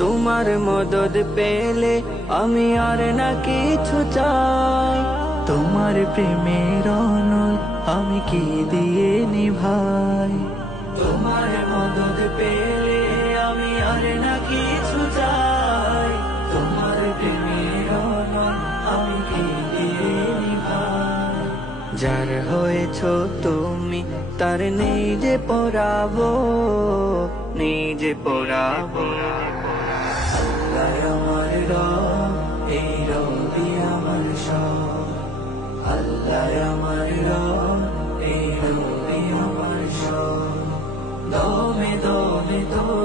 তোমার মদদ পেলে আমি আর না কিছু চাই। তোমার প্রেমের অনল আমি কি দিয়ে নিভাই। তোমার মদদ পেলে আমি আর না কিছু চাই। তোমার প্রেমের অনল আমি কি দিয়ে নিভাই। যার হয়েছো তুমি তার নিজে পড়াবো, নিজে পড়াবো। আল্লাহ আমার রব, এই রবি আমার সব। আল্লাহ আমার রব, এই রবি আমার সব। দমে দমে তো